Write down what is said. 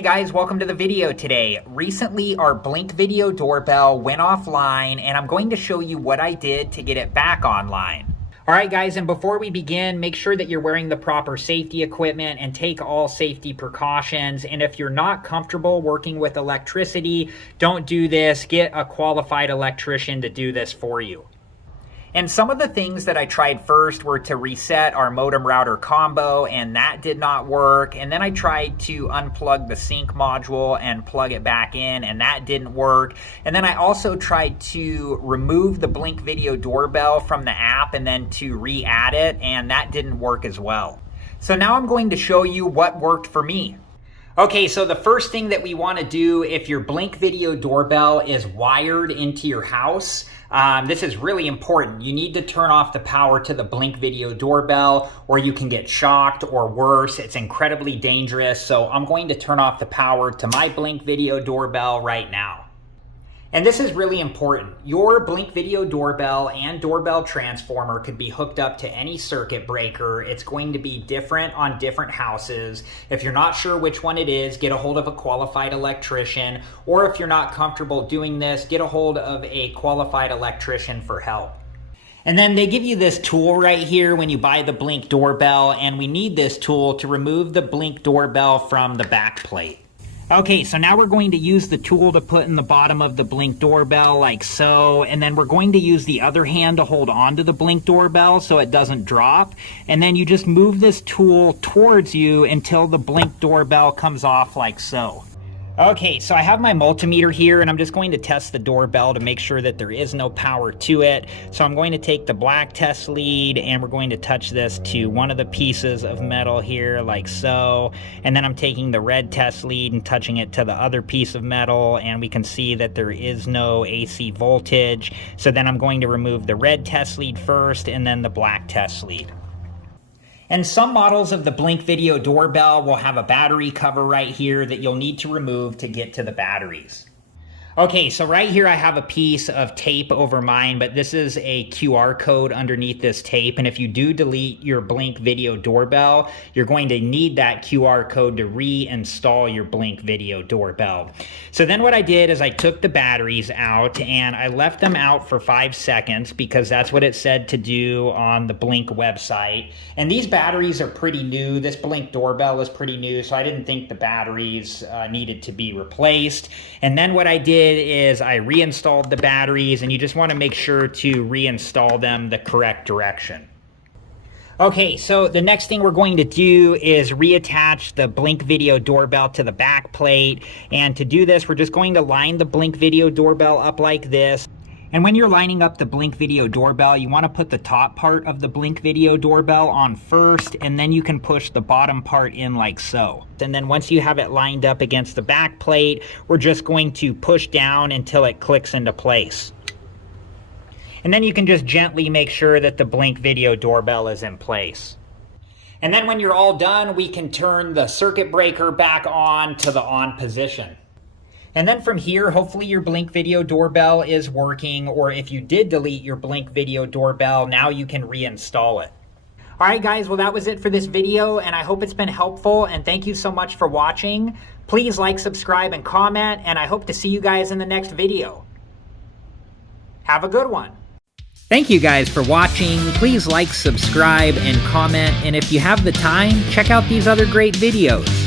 Hey guys, welcome to the video today. Recently, our Blink Video doorbell went offline, and I'm going to show you what I did to get it back online. All right guys, and before we begin, make sure that you're wearing the proper safety equipment and take all safety precautions. And if you're not comfortable working with electricity, don't do this. Get a qualified electrician to do this for you. And some of the things that I tried first were to reset our modem router combo, and that did not work. And then I tried to unplug the sync module and plug it back in, and that didn't work. And then I also tried to remove the Blink Video doorbell from the app and then to re-add it, and that didn't work as well. So now I'm going to show you what worked for me. Okay, so the first thing that we want to do if your Blink Video doorbell is wired into your house, this is really important. You need to turn off the power to the Blink Video doorbell or you can get shocked, or worse, it's incredibly dangerous. So I'm going to turn off the power to my Blink Video doorbell right now. And this is really important. Your Blink Video doorbell and doorbell transformer could be hooked up to any circuit breaker. It's going to be different on different houses. If you're not sure which one it is, get a hold of a qualified electrician. Or if you're not comfortable doing this, get a hold of a qualified electrician for help. And then they give you this tool right here when you buy the Blink doorbell, and we need this tool to remove the Blink doorbell from the back plate. Okay, so now we're going to use the tool to put in the bottom of the Blink doorbell like so, and then we're going to use the other hand to hold on to the Blink doorbell so it doesn't drop, and then you just move this tool towards you until the Blink doorbell comes off like so. Okay, so I have my multimeter here, and I'm just going to test the doorbell to make sure that there is no power to it. So I'm going to take the black test lead, and we're going to touch this to one of the pieces of metal here like so. And then I'm taking the red test lead and touching it to the other piece of metal, and we can see that there is no AC voltage. So then I'm going to remove the red test lead first and then the black test lead. And some models of the Blink Video doorbell will have a battery cover right here that you'll need to remove to get to the batteries. Okay, so right here I have a piece of tape over mine, but this is a QR code underneath this tape. And if you do delete your Blink Video doorbell, you're going to need that QR code to reinstall your Blink Video doorbell. So then what I did is I took the batteries out and I left them out for 5 seconds because that's what it said to do on the Blink website. And these batteries are pretty new. This Blink doorbell is pretty new, so I didn't think the batteries needed to be replaced. And then what I did is I reinstalled the batteries, and you just want to make sure to reinstall them the correct direction. Okay, so the next thing we're going to do is reattach the Blink Video doorbell to the back plate. And to do this, we're just going to line the Blink Video doorbell up like this. And when you're lining up the Blink Video doorbell, you want to put the top part of the Blink Video doorbell on first, and then you can push the bottom part in like so. And then once you have it lined up against the back plate, we're just going to push down until it clicks into place. And then you can just gently make sure that the Blink Video doorbell is in place. And then when you're all done, we can turn the circuit breaker back on to the on position. And then from here, hopefully your Blink Video doorbell is working, or if you did delete your Blink Video doorbell, now you can reinstall it. All right, guys, well, that was it for this video, and I hope it's been helpful, and thank you so much for watching. Please like, subscribe, and comment, and I hope to see you guys in the next video. Have a good one. Thank you guys for watching. Please like, subscribe, and comment, and if you have the time, check out these other great videos.